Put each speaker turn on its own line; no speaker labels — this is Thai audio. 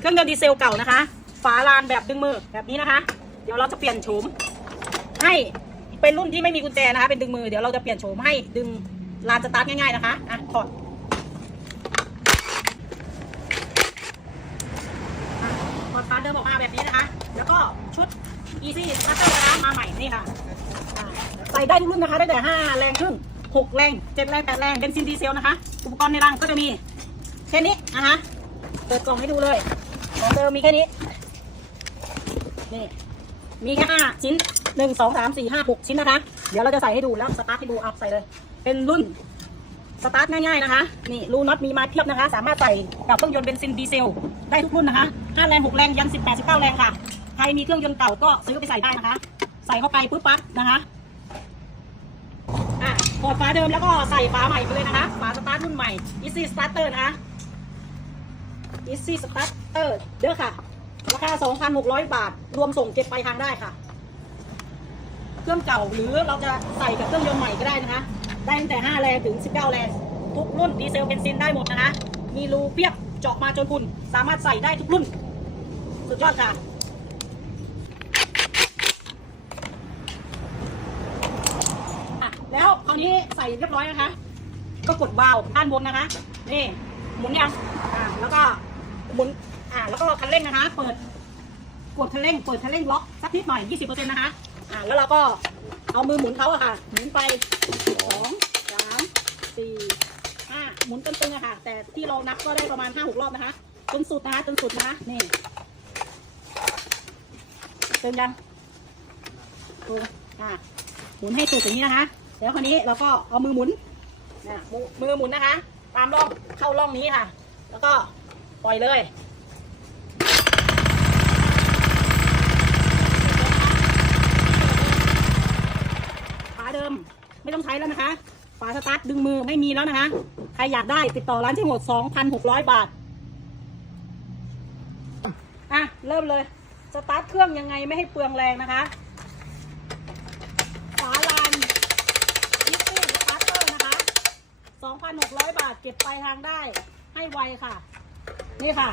เครื่องยนต์ดีเซลเก่านะคะ ฝาลานแบบดึงมือแบบนี้นะคะ เดี๋ยวเราจะเปลี่ยนโฉมให้เป็นรุ่นที่ไม่มีกุญแจนะคะ เป็นดึงมือ เดี๋ยวเราจะเปลี่ยนโฉมให้ดึงลานสตาร์ทง่ายๆนะคะ อะถอดอะถอดฝาเดิมออกมาแบบนี้นะคะ แล้วก็ชุด Easy Starter นะคะมาใหม่นี่ค่ะ ใส่ได้ทุกรุ่นนะคะ ได้แต่ 5 แรงครึ่ง 6 แรง 7 แรง 8 แรง เป็นซินดีเซลนะคะ อุปกรณ์ในรังก็จะมีแค่นี้นะคะเปิดกล่องให้ดูเลย ของเดิมมีแค่นี้ นี่ มีแค่ห้าชิ้นหนึ่งสองสามสี่ห้าหกชิ้นนะคะ เดี๋ยวเราจะใส่ให้ดูแล้วสตาร์ทให้ดูเอาใส่เลย เป็นรุ่นสตาร์ทง่ายๆนะคะ นี่รูน็อตมีมาเทียบนะคะ สามารถใส่กับเครื่องยนต์เบนซินดีเซล ได้ทุกรุ่นนะคะห้าแรงหกแรงยันสิบแปดสิบเก้าแรงค่ะ ใครมีเครื่องยนต์เก่าก็ซื้อไปใส่ได้นะคะ ใส่เข้าไปปุ๊บปั๊บนะคะอะ กดฝาเดิมแล้วก็ใส่ฝาใหม่ไปเลยนะคะ ฝาสตาร์ทรุ่นใหม่ Easy Starter นะคะ Easy Starter เด้อค่ะ ราคา 2,600 บาท รวมส่งเก็บไปลายทางได้ค่ะ เครื่องเก่าหรือเราจะใส่กับเครื่องยนต์ใหม่ก็ได้นะคะ ได้ตั้งแต่ 5 แรงถึง 19 แรง ทุกรุ่นดีเซลเบนซินได้หมดนะคะ มีรูเปียกเจาะมาจนคุณ สามารถใส่ได้ทุกรุ่น สุดยอดค่ะ อะแล้วคราว นี้ใส่เรียบร้อยนะคะ ก็กดวาล์วด้านบนนะคะ นี่ หมุนยังอ่า แล้วก็หมุน อ่า แล้วก็คันเร่งนะคะ เปิด กดคันเร่ง เปิดคันเร่งล็อกสักนิดหน่อย 20%นะคะ อ่า แล้วเราก็เอามือหมุนเขาอะค่ะ หมุนไปสองสามสี่ห้าหมุนตึงๆอะค่ะ แต่ที่เรานับก็ได้ประมาณห้าหกรอบนะคะ จนสุดนะคะจนสุดนะคะ นี่ตึงยังตึงอ่าหมุนให้สุดอย่างนี้นะคะ แล้วคราวนี้เราก็เอามือหมุนนะมือมือหมุนนะคะ ตามร่องเข้าร่องนี้ค่ะ แล้วก็ปล่อยเลยฝาเดิมไม่ต้องใช้แล้วนะคะฝาสตาร์ทดึงมือไม่มีแล้วนะคะ ใครอยากได้ติดต่อร้านที่หมด2,600 บาท อะ เริ่มเลย สตาร์ทเครื่องยังไงไม่ให้เปลืองแรงนะคะ 2,600บาทเก็บไปลายทางได้ให้ไวค่ะ นี่ค่ะ